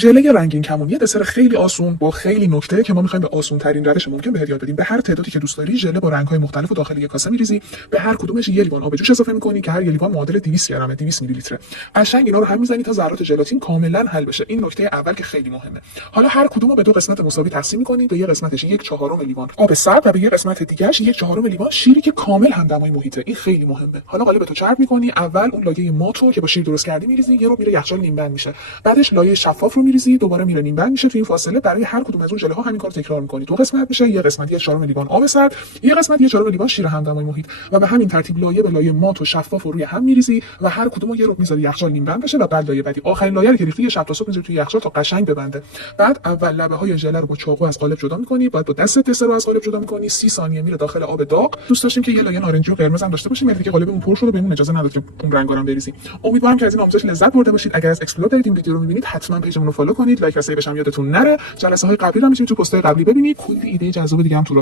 ژله رنگین کمون، یه دسر خیلی آسون با خیلی نکته که ما می‌خوایم به آسون ترین روش ممکن بهت یاد بدیم. به هر تعدادی که دوست داری ژله با رنگ‌های مختلف و داخل یک کاسه می‌ریزی، به هر کدومش یه لیوان آب جوش اضافه می‌کنی که هر یه لیوان معادل 200 گرمه، 200 میلی لیتره. قشنگ اینا رو هم می‌زنی تا ذرات ژلاتین کاملا حل بشه. این نکته اول که خیلی مهمه. حالا هر کدومو به دو قسمت مساوی تقسیم می‌کنی، به یه قسمتش 1/4 لیوان آب سرد و به یه قسمت دیگه‌اش 1/4 لیوان شیری که کامل همدمای محیطه. این خیلی مهمه. حالا قالب تو چرب می‌کنی، اول اون لایه ماتو که با شیر درست کردی می‌ریزی، یه رو میره یخچال نیم بند میشه. بعدش لایه شفاف رو می‌ریزی، دوباره میره نیم بند میشه. تو این فاصله برای هر کدوم از اون ژله ها همین کارو تکرار می‌کنی. دو قسمت میشه، یه قسمت 1/4 لیوان آب سرد، یه قسمت 1/4 لیوان شیر همدمای محیط و به همین ترتیب لایه به لایه مات و شفاف رو روی هم می‌ریزی و هر کدومو یه رو می‌ذاری یخچال نیم بند بشه و بعد لایه بعدی آخرین لایه رو که ریختی شب تا صبح می‌ذاری توی یخچال تا قشنگ ببنده. بعد اول لبه‌های ژله رو با چاقو از قالب جدا می‌کنی، بعد با دستت دسر رو از قالب جدا می‌کنی، 30 ثانیه میره داخل آب داغ. دوست داشتیم که یه لایه نارنجی و قرمز هم داشته باشیم، ولی دیگه قالبمون پر شده بهمون اجازه نداد که اون رنگا رو بریزیم. امیدوارم که از این آموزش لذت برده باشید. اگر از اکسپلور دارید این ویدیو رو می‌بینید حتما پیجمون رو فالو کنید، لایک و سیوش هم یادتون نره. جلسه‌های قبلی رو می‌تونید تو پست‌های قبلی ببینید. کلی ایده جذاب دیگه هم تو